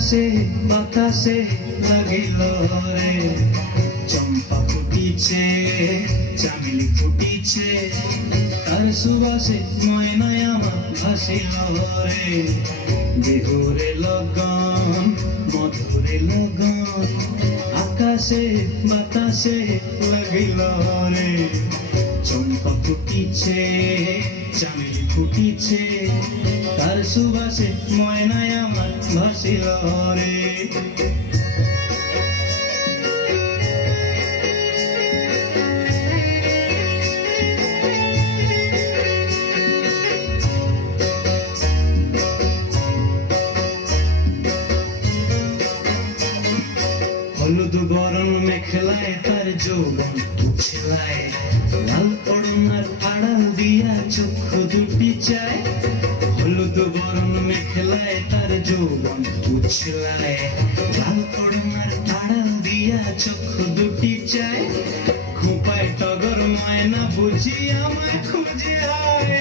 আকাশে বাতাসে লাগিল রে, চম্পা ফুটিছে চামেলি ফুটিছে, তার সুবাসে ময়নায় আমার ভাসিল রে। বিহুরে লগন মধুরে লগন, আকাশে বাতাসে লাগিল রে, চম্পা ফুটিছে চামেলি ফুটিছে, তার সুবাসে ময়নায় আমার ভাসিল রে। হলুদ বরণ মেখলায় তার যৌবন উছলায়, লাল ওড়নার আড়াল দিয়া চক্ষু দুটি চায়। হলুদ বরণ মেখলায় তার যৌবন উছলায়, লাল ওড়নার আড়াল দিয়া চক্ষু দুটি চায়। খোঁপায় টগর ময়না বুঝি আমায় খুঁজে আয়,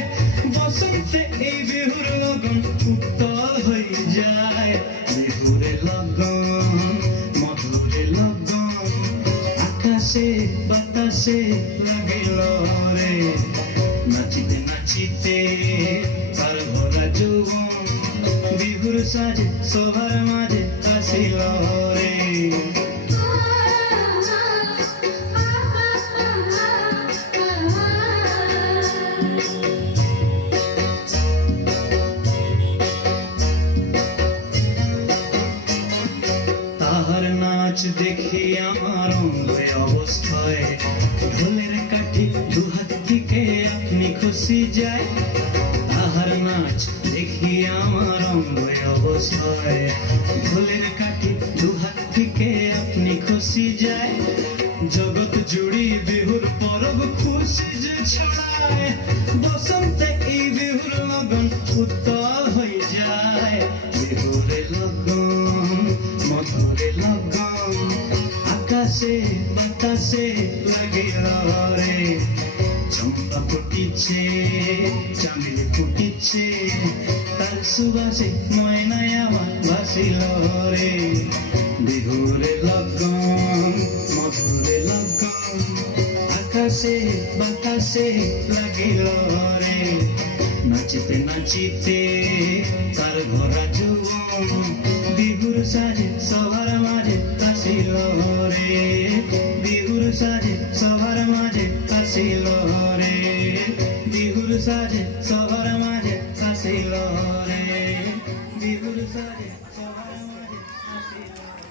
বসন্তে এই বিহুর লগন উত্তল হয়ে যায়। বিহুরে লগন মধুরে লগন, আকাশে বাতাসে লাগিল রে, নাচিতে নাচিতে তার ভরা যৌবন, বিহুর সাজে সবার মাঝে আসিল রে। তাহার নাচ দেখি আমার অঙ্গে অবস্থায়, ঢোলের কাঠি দুহাত থেকে আপনি খুশি যায়। তাহার নাচ দেখি আমার অঙ্গে অবস্থায়, ঢোলের কাঠি দুহাত থেকে আপনি খুশি যায়। জগৎ জুড়ি বিহুর পরব খুশি যে ছড়ায়, বসন্তে এই বিহুর লগন উত্তল হয়ে যায়। বিহুরে লগন মধুরে লগন, আকাশে বাতাসে লাগিল রে, চম্পা ফুটিছে চামেলি ফুটিছে, তার সুবাসে ময়নায় আমার ভাসিল রে। বিহুরে লগন মধুরে লগন, আকাশে বাতাসে লাগিল রে, নাচিতে নাচিতে তার ভরা যৌবন, বিহুর সাজে সবার মাঝে আসিল রে। বিহুর সাজে সবার মাঝে আসিল রে, বিহুর সাজে সবার মাঝে আসিল রে, বিহুর সাজে সবার মাঝে আসিল রে।